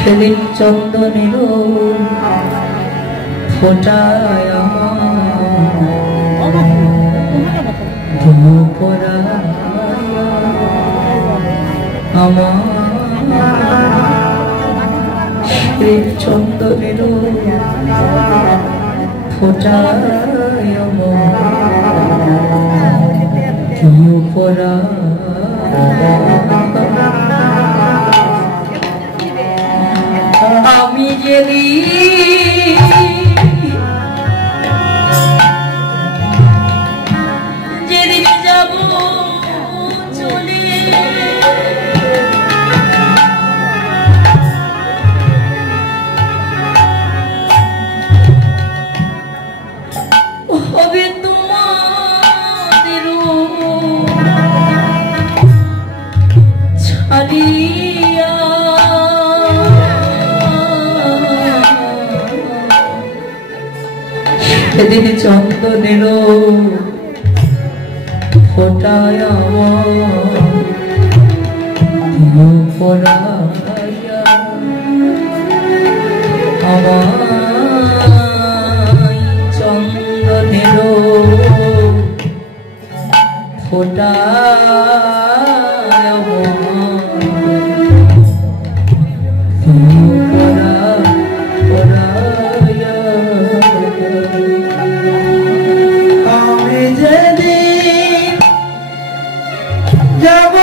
সেদিন চন্দনের ফোটায় আমার সেদিন চন্দনের ফোটায় পরা আমি যেদিন যাব চলে হবে তোমাদের ছাড়িয়া সেদিন চন্দনের ফোটায় পড়াইয়া আমায় চন্দনের ফোটায় যাব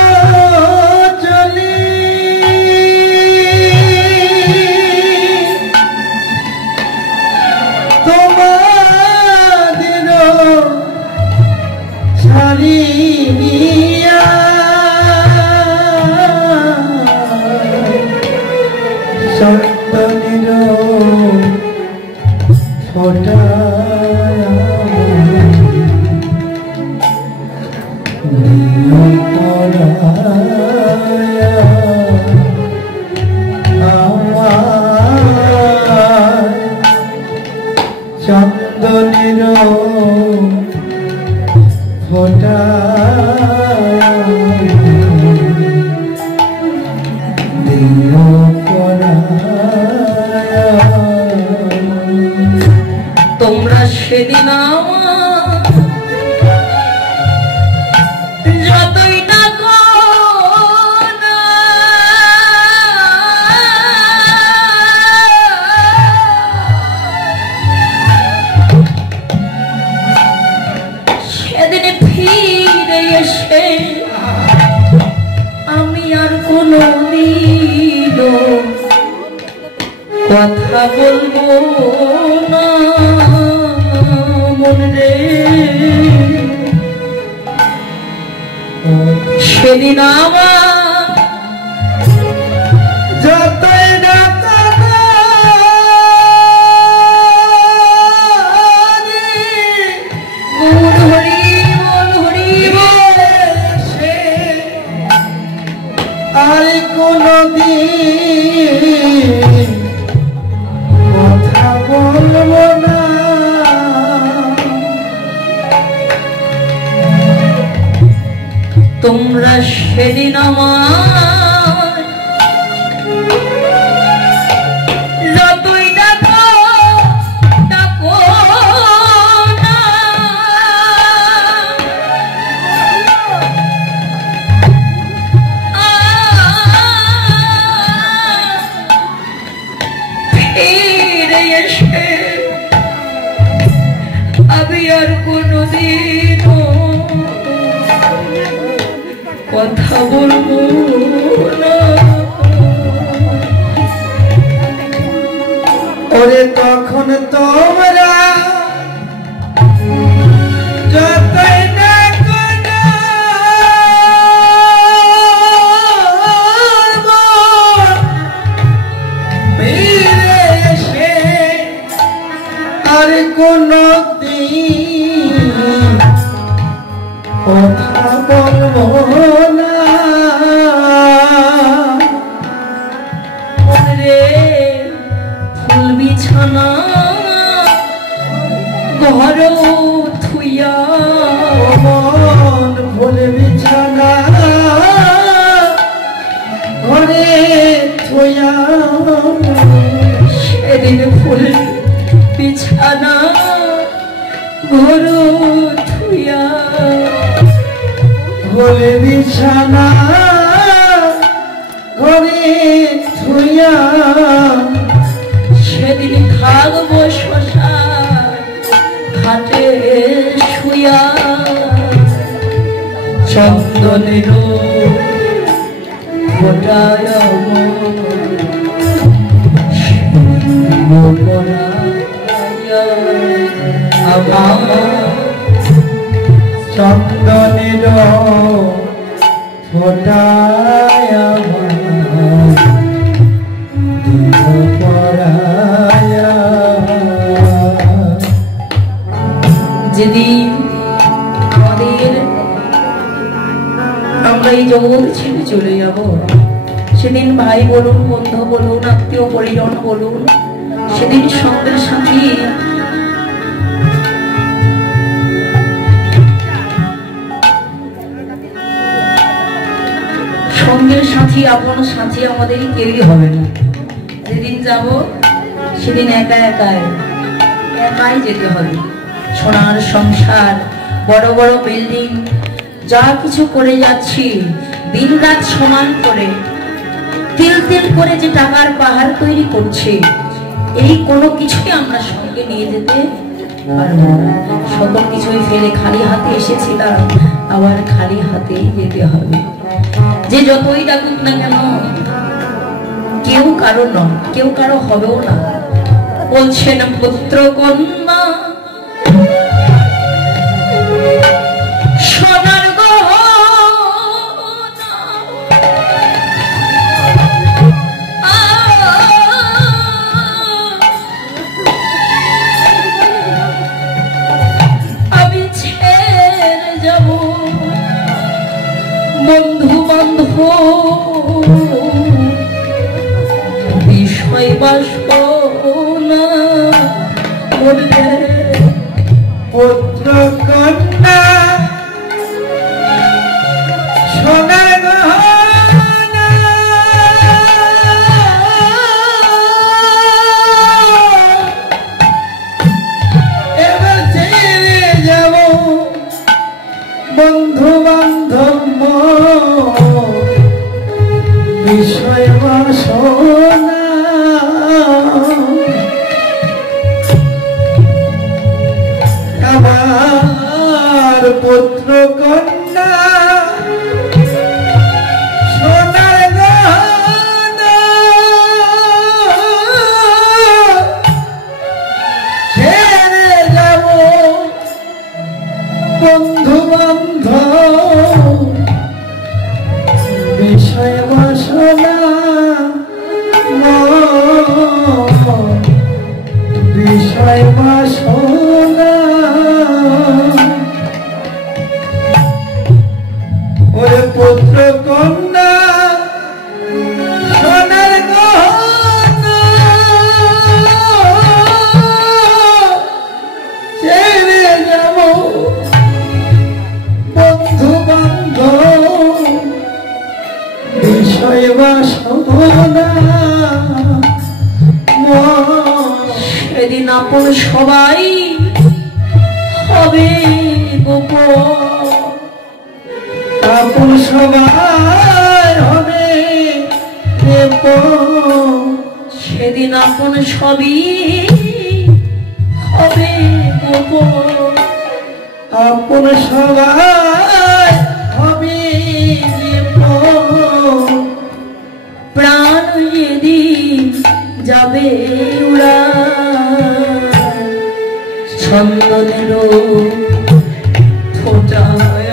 চলি তোমাদের ছাড়িয়া চন্দনের ফোটায় চন্দনের তোমরা সেদিন যতই ডাকো না সেদিন ফিরে এসে আমি আর কোনদিন কথা বলবো না মন রে সেদিন আমার যতই ডাকা আর কোনদিন কথা বলবো না তোমরা সেদিন আমার যতই ডাকো ডাকো না ফিরে এসে আমি আর কোনদিন কথা বলবো না ওরে তখন তোমরা যতই ডাকো না ফিরে এসে আর কোনদিন কথা বলবো না রে ফুল বিছানা ঘর থুইয়া মন ফুল বিছানা ঘরে থুইয়া সেদিন ফুল বিছানা ঘর থুইয়া ফুল বিছানা ঘরে থুইয়া সেদিন থাকবো শ্মশান ঘাটে শুয়া চন্দনের ফোটায় চন্দনের ফোটায় যেদিন আমাদের আমরা এই জগৎ ছেড়ে চলে যাব, সেদিন ভাই বলুন, বন্ধু বলুন, আত্মীয় পরিজন বলুন, সেদিন সঙ্গের সাথী সঙ্গের সাথী আপন সাথী আমাদের কেউই হবে না। যেদিন যাব সেদিন একা একাই যেতে হবে। সোনার সংসার, বড় বড় বিল্ডিং, যা কিছু করে যাচ্ছি দিন রাত সমান করে, তিল তিল করে যে টাকার পাহাড় তৈরি করছে, এই কোনো কিছুই আমরা সঙ্গে নিয়ে যেতে পারবো না। সকল কিছুই ফেলে খালি হাতে এসেছিলাম, আবার খালি হাতেই যেতে হবে। যে যতই ডাকুক না কেন, কেউ কারো নয়, কেউ কারো হবেও না। বলছেন পুত্র কন্যা সোনার গহনা, আমি ছেড়ে যাব বন্ধু বান্ধব বিষয় বাসনা, বললে পুত্র কন্যা সোনার গহনা এবার ছেড়ে যাব বন্ধু বান্ধব বিষয় বাসনা, আমার পুত্র কন্যা সোনার গহনা ছেড়ে যাব বন্ধু বান্ধব বিষয় বাসনা, বিষয় বাসনা। ওরে পুত্র কন্যা সোনার গহনা ছেড়ে যাব বন্ধু বান্ধব বিষয় বাসনা, সেদিন আপন সবাই হবে গোপন, আপন সবাই হবে সেদিন আপন সবই হবে গোপন, আপন সবাই হবে প্রাণ যেদিন যাবে উড়া চন্দনের ফোটায়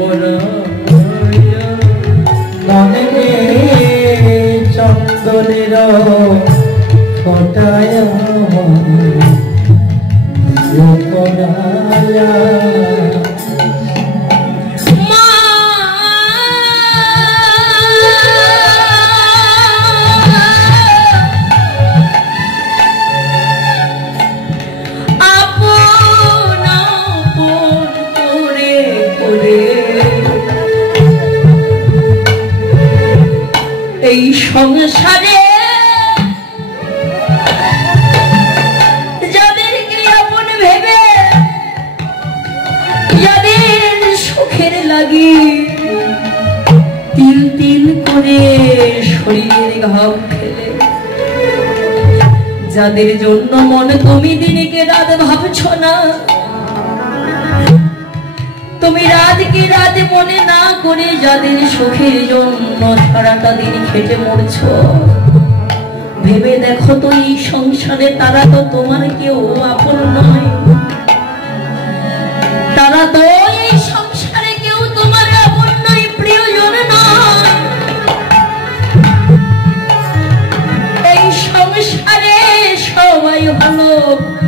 মনে চন্দনের ফোটায় এই সংসারে যাদেরকে আপন ভেবে যাদের সুখের লাগি তিল তিল করে শরীরের ঘাম ফেলে যাদের জন্য মনে তুমি দিনকে রাত ভাবছ না, তুমি রাতকে রাত মনে না করে যাদের সুখের জন্য সারাটা দিন খেটে মরছ, ভেবে দেখো তো এই সংসারে তারা তো তোমার কেউ আপন নয়, তারা তো এই সংসারে কেউ তোমার আপন নয়, প্রিয়জন নয়। এই সংসারে সবাই হলো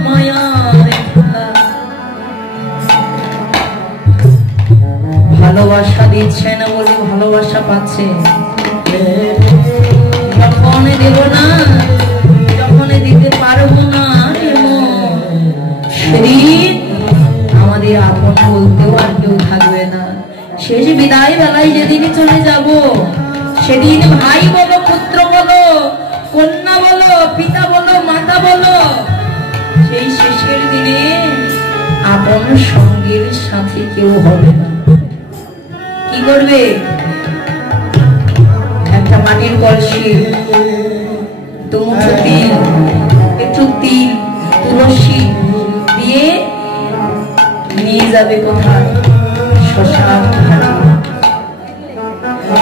মায়ার খেলা। ভালোবাসা দিচ্ছে না বলে ভালোবাসা পাচ্ছে, যখন দেব না, যখন দিতে পারবো না সেদিন আমাদের আপন বলতেও আর কেউ থাকবে না। শেষ বিদায় বেলায় যেদিন চলে যাব, সেদিন ভাই বলো, পুত্র বলো, কন্যা বলো, পিতা বলো, মাতা বলো, সেই শেষের দিনে আপন সঙ্গের সাথে কেউ হবে না। কি করবে? একটা মাটির কলসি, দুমুঠো তিল, একটু তিল, তুলসী দিয়ে নিয়ে যাবে কোথায়? শ্মশান ঘাটে।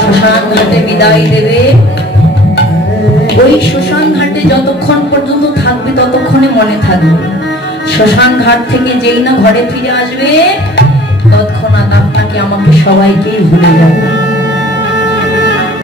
শ্মশান ঘাটে বিদায় দেবে। ওই শ্মশান ঘাটে যতক্ষণ পর্যন্ত থাকবে ততক্ষণে মনে থাকবে। শ্মশান ঘাট থেকে যেই না ঘরে ফিরে আসবে তৎক্ষণাৎ আপনাকে আমাকে সবাইকেই ভুলে যাবে।